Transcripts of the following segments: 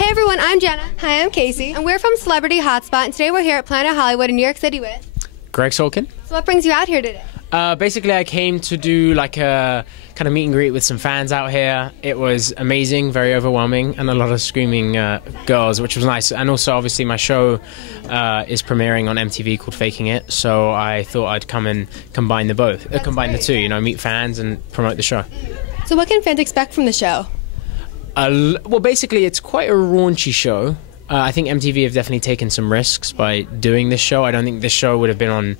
Hey everyone, I'm Jenna. Hi, I'm Casey. And we're from Celebrity Hotspot, and today we're here at Planet Hollywood in New York City with Gregg Sulkin. So what brings you out here today? Basically, I came to do like a kind of meet and greet with some fans out here. It was amazing, very overwhelming, and a lot of screaming girls, which was nice. And also, obviously, my show is premiering on MTV called Faking It, so I thought I'd come and combine the two, you know, meet fans and promote the show. So what can fans expect from the show? Well, basically, it's quite a raunchy show. I think MTV have definitely taken some risks by doing this show. I don't think this show would have been on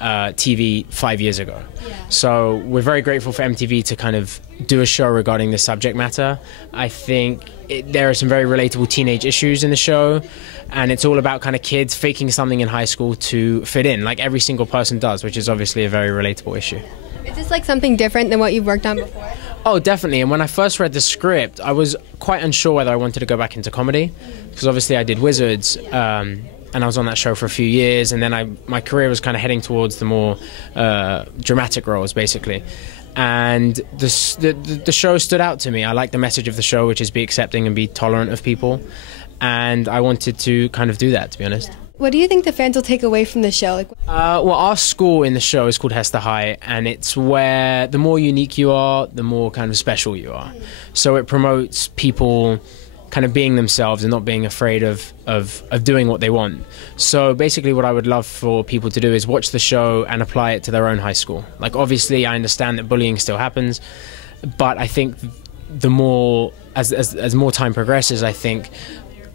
TV 5 years ago. Yeah. So we're very grateful for MTV to kind of do a show regarding this subject matter. I think there are some very relatable teenage issues in the show, and it's all about kind of kids faking something in high school to fit in, like every single person does, which is obviously a very relatable issue. Is this like something different than what you've worked on before? Oh, definitely. And when I first read the script, I was quite unsure whether I wanted to go back into comedy, because obviously I did Wizards, and I was on that show for a few years, and then my career was kind of heading towards the more dramatic roles, basically. And the show stood out to me. I like the message of the show, which is be accepting and be tolerant of people, and I wanted to kind of do that, to be honest. What do you think the fans will take away from the show? Well, our school in the show is called Hester High, and it's where the more unique you are, the more kind of special you are. So it promotes people kind of being themselves and not being afraid of doing what they want. So basically what I would love for people to do is watch the show and apply it to their own high school. Like, obviously I understand that bullying still happens, but I think the more, as more time progresses, I think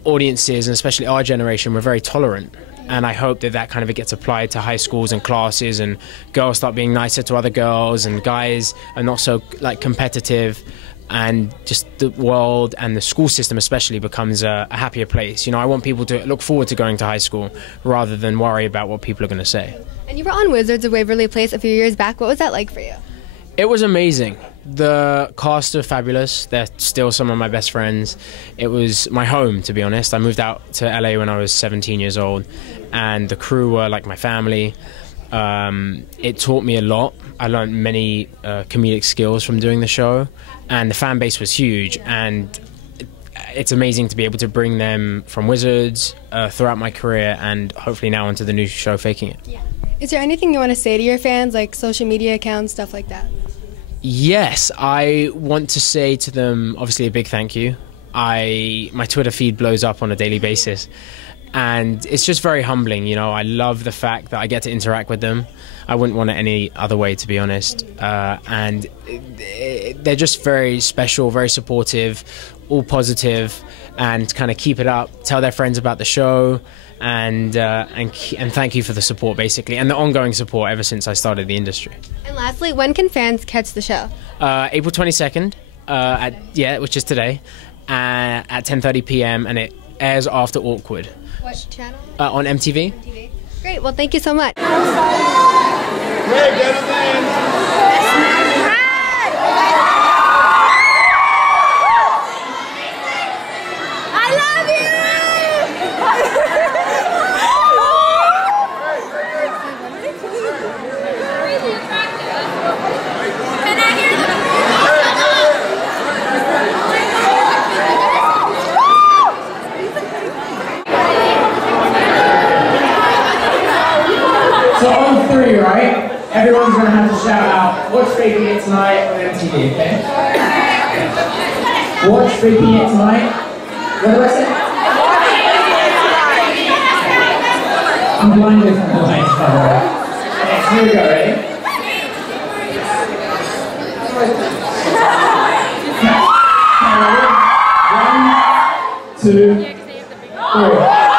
audiences, and especially our generation, we're very tolerant. And I hope that kind of gets applied to high schools and classes, and girls start being nicer to other girls, and guys are not so like competitive, and just the world and the school system especially becomes a happier place. You know, I want people to look forward to going to high school rather than worry about what people are going to say. And you were on Wizards of Waverly Place a few years back. What was that like for you? It was amazing. The cast are fabulous. They're still some of my best friends. It was my home, to be honest. I moved out to LA when I was 17 years old, and the crew were like my family. It taught me a lot. I learned many comedic skills from doing the show, and the fan base was huge, and it's amazing to be able to bring them from Wizards throughout my career, and hopefully now onto the new show Faking It. Yeah. Is there anything you want to say to your fans, like social media accounts, stuff like that? Yes, I want to say to them, obviously, a big thank you. My Twitter feed blows up on a daily basis, and it's just very humbling. You know, I love the fact that I get to interact with them. I wouldn't want it any other way, to be honest. And they're just very special, very supportive, all positive, and kind of keep it up. Tell their friends about the show, and thank you for the support, basically, and the ongoing support ever since I started the industry. And lastly, when can fans catch the show? April 22nd, which is today, at 10:30 p.m. and it airs after Awkward. What channel? On MTV. MTV. Great. Well, thank you so much. Hey, gentlemen. So on three, right? Everyone's going to have to shout out, "Watch Faking It tonight" on MTV, okay? Watch Faking It tonight. What do I say? I'm blinded from the lights, by the way. Okay, here we go, ready? One, two, three.